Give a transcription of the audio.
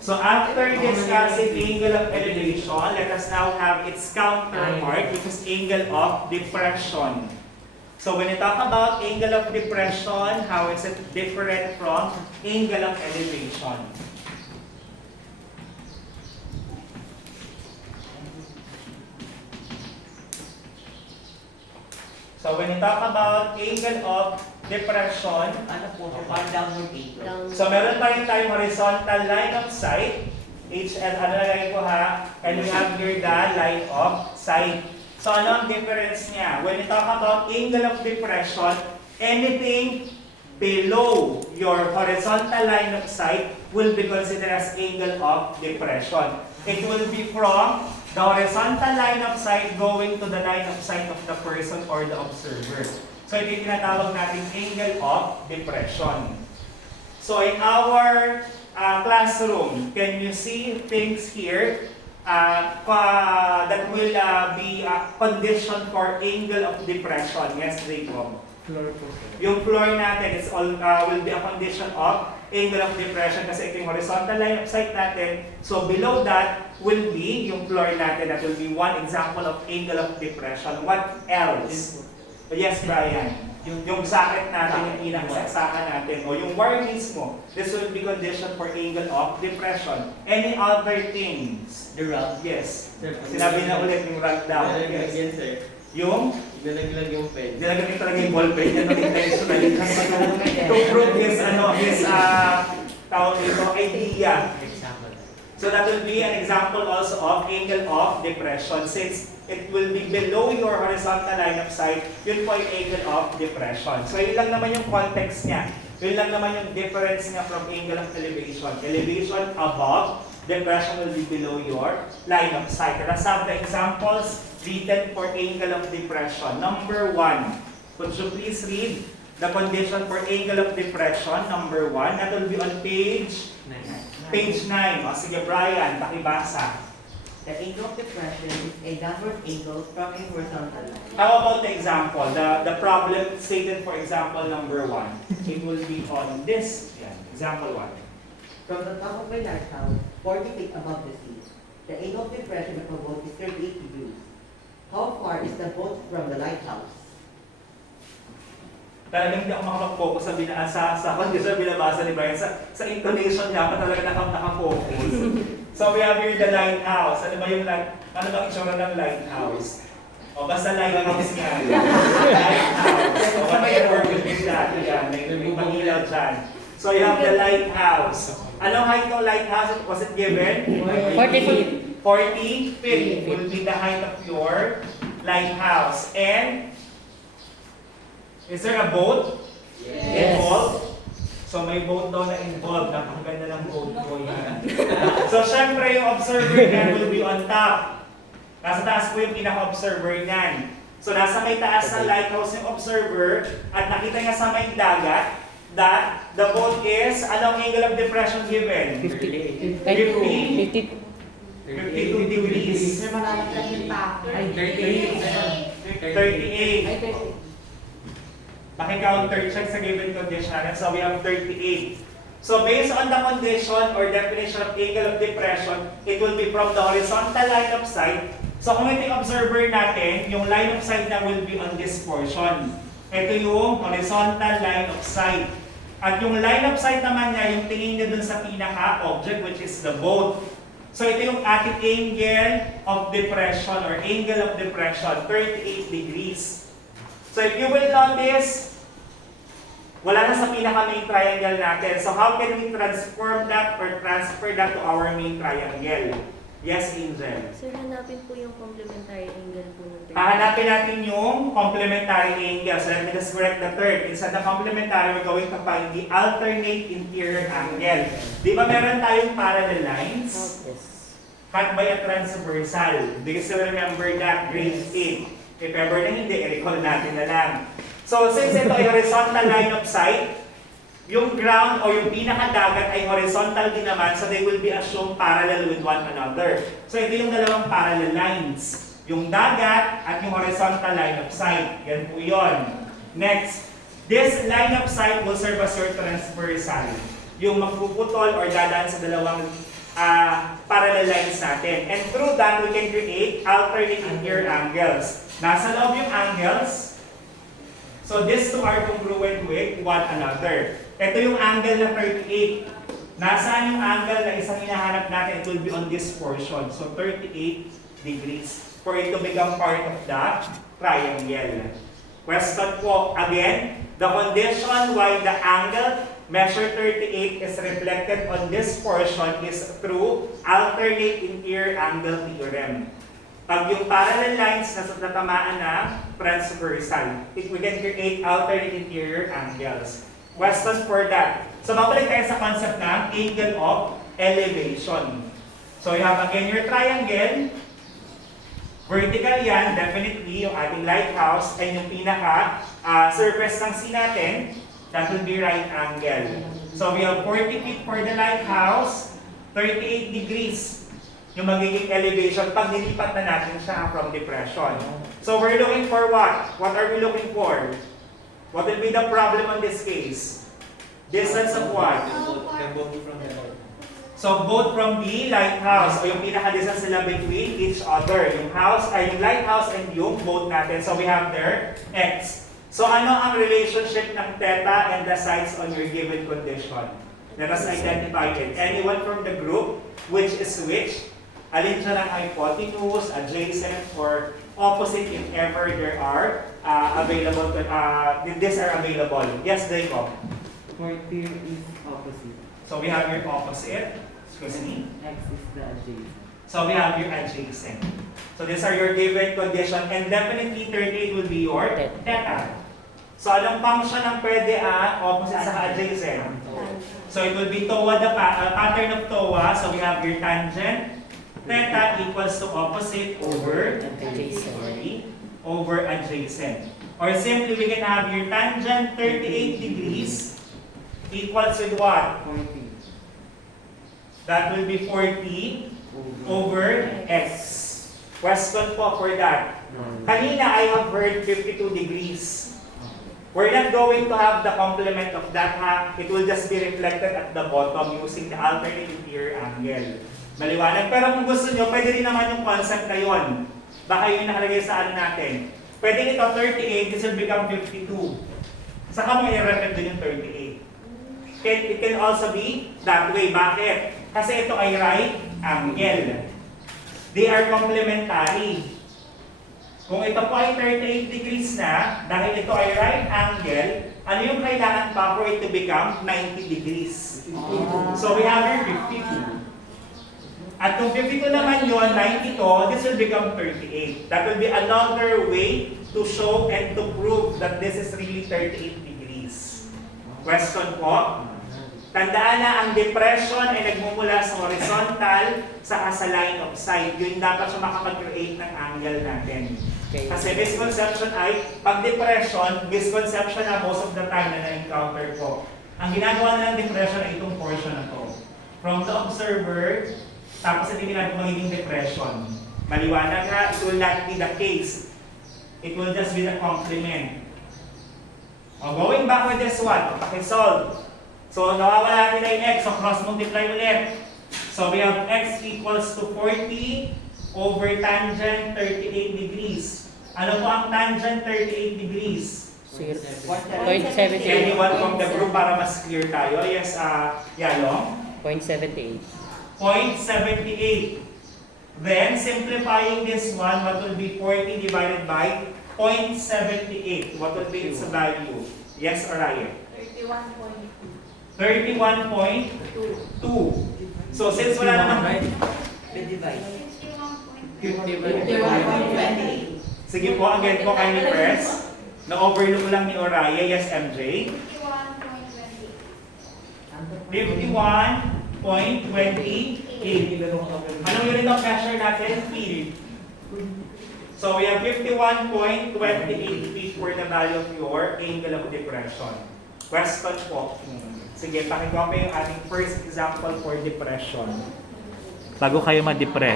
So after discussing angle of elevation, let us now have its counterpart, which is angle of depression. So when you talk about angle of depression, how is it different from angle of elevation? So when you talk about angle of depression, Ano po? Downward angle. so meron pa rin tayong horizontal line of sight. HL, ano lagay ko ha? And we have here the line of sight. So ano ang difference niya? When you talk about angle of depression, anything below your horizontal line of sight will be considered as angle of depression. It will be from the horizontal line of sight going to the line of sight of the person or the observer. So ito yung tinatawag natin angle of depression. So in our classroom, can you see things here that will be a condition for angle of depression? Yes, Jacob? Floor po. Yung floor natin is will be a condition of angle of depression kasi ito yung horizontal line of sight natin. So below that will be yung floor natin. That will be one example of angle of depression. What else? Yes, Brian. Yung socket natin, yung pinakasaksakan natin, o yung wire mismo. This will be condition for angle of depression. Any other things? The rug. Yes. Sir, Sinabi na ulit yung rug down. Yes. Yes. Sir. Yung Nalaglag yung pen. nilagay talaga yung ballpen, yan ang intentionally kasi to prove his tawag ito, idea. Example. So that will be an example also of angle of depression. Since it will be below your horizontal line of sight, yun po yung angle of depression. So yun lang naman yung context niya. Yun lang naman yung difference niya from angle of elevation. Elevation above, depression will be below your line of sight. Let's have the examples written for angle of depression. Number 1, could you please read the condition for angle of depression? Number 1, that will be on page 9. O sige, Brian, pakibasa. The angle of depression is a downward angle from a horizontal line. How about the example? The problem stated for example number 1. It will be on this. Yan, example 1. From the top of a lighthouse, 40 feet above the sea, the angle of depression of a boat is 38 degrees. How far is the boat from the lighthouse? Talagang hindi ako makapag-focus sa condition binabasa ni Brian. Sa intonation niya, ako talaga nakafocus. So we have here the lighthouse. Ano ba yung ano bang itsura ng lighthouse? O basta lighthouse nga. Lighthouse. O whatever will be that. Yan, may pangilaw dyan. So you have the lighthouse. Anong height ng lighthouse? Was it given? 40 feet. 40 feet will be the height of your lighthouse. And is there a boat involved? So may boat daw na involved. Napakaganda ng boat ko yan. So syempre yung observer niyan will be on top. Nasa taas po yung pinaka-observer niyan. So nasa may taas ng lighthouse yung observer at nakita niya sa may dagat that the boat is, anong angle of depression given? 52 degrees. Sir, malapit lang yung pa. Ay, 38. Paki-counter check sa given condition. So we have 38. So based on the condition or definition of angle of depression, it will be from the horizontal line of sight. So kung ito yung observer natin, yung line of sight na will be on this portion. Ito yung horizontal line of sight. At yung line of sight naman niya, yung tingin niya dun sa pinaka-object, which is the boat. So ito yung ating angle of depression or angle of depression, 38 degrees. So if you will notice, wala na sa pinaka-main triangle natin. So how can we transform that or transfer that to our main triangle? Yes, Angel. Sir, hanapin po yung complementary angle po ng Hahanapin natin yung complementary angle. So let me just correct the third. Instead of complementary, we're going to find the alternate interior angle. Di ba meron tayong parallel lines? Cut by a transversal. Do you still remember that? Grade 8. If ever na hindi, i-recall natin na lang. So since ito ay horizontal line of sight, yung ground o yung pinakadagat ay horizontal din naman, so they will be assumed parallel with one another. So ito yung dalawang parallel lines. Yung dagat at yung horizontal line of sight. Yan po yun. Next, this line of sight will serve as your transversal. Yung magpuputol or dadaan sa dalawang parallel lines natin. And through that, we can create alternate interior angles. Nasa loob yung angles. So these two are congruent with one another. Ito yung angle na 38. Nasaan yung angle na isang hinahanap natin? It will be on this portion. So 38 degrees for it to become part of the triangle. Question po, again, the condition why the angle measure 38 is reflected on this portion is through alternate interior angle theorem. Pag yung parallel lines na natamaan na transversal, we can create alternate interior angles. Question for that. So, mabalik tayo sa concept ng angle of elevation. So, you have again your triangle. Vertical yan, definitely, yung ating lighthouse, and yung pinaka surface ng sea natin, that will be right angle. So, we have 40 feet for the lighthouse, 38 degrees yung magiging elevation pag nilipat na natin siya from depression. So, we're looking for what? What are we looking for? What will be the problem on this case? Distance of what? So, both from the lighthouse, o yung pinaka-distance nila between each other. Yung house, ay yung lighthouse and yung boat natin. So, we have there, x. So, ano ang relationship ng theta and the sides on your given condition? Let us identify it. Anyone from the group, which is which? Alin siya ng hypotenuse, adjacent, or opposite if ever there are available, these are available. Yes, Jacob? For here is opposite. So we have your opposite, excuse me. X is the adjacent. So we have your adjacent. So these are your given condition, and definitely 38 will be your theta. So anong function ang pwede opposite sa adjacent? So it will be TOA, the pattern of TOA. So we have your tangent. Theta equals to opposite over adjacent. Or simply, we can have your tangent 38 degrees equals with what? 40. That will be 40 over x. Question po for that. Kanina, I have heard 52 degrees. We're not going to have the complement of that half. It will just be reflected at the bottom using the alternate interior angle. Maliwanag. Pero kung gusto nyo, pwede rin naman yung concept na yun. Baka yun nakalagay sa ano natin. Pwede ito 38, this will become 52. Saka mo i-repeat din yung 38. It can also be that way. Bakit? Kasi ito ay right angle. They are complementary. Kung ito po ay 38 degrees na, dahil ito ay right angle, ano yung kailangan pa for it to become 90 degrees? So we have here 52. At kung 52 naman yun, 92, this will become 38. That will be another way to show and to prove that this is really 38 degrees. Question po? Tandaan na ang depression ay nagmumula sa horizontal sa line of sight. Yun dapat siya makapag-create ng angle natin. Kasi misconception ay, pag depression, misconception na most of the time na na-encounter ko. Ang ginagawa na ng depression ay itong portion na to. From the observer, tapos hindi natin magiging depression. Maliwanag ha, it will not be the case. It will just be the complement. Going back with this one, pakisolve. So nawawala natin na yung x, so cross-multiply ulit. So we have x equals to 40 over tangent 38 degrees. Ano po ang tangent 38 degrees? 0.78. Anyone from the group para mas clear tayo? Yes, Yalong? 0.78. 0.78. Then, simplifying this one, what will be 40 divided by 0.78? What will be its value? Yes or Ryan? 31.2. So, since wala naman... Divide. 51.28. Sige po, again po kindly press. Na-overlook lang ni Oraya. Yes, MJ? 51.28. Anong unit of measure natin? Feet. So we have 51.28 feet for the value of your angle of depression. Question po. Sige, pakicopy yung ating first example for depression. Bago kayo ma-depress.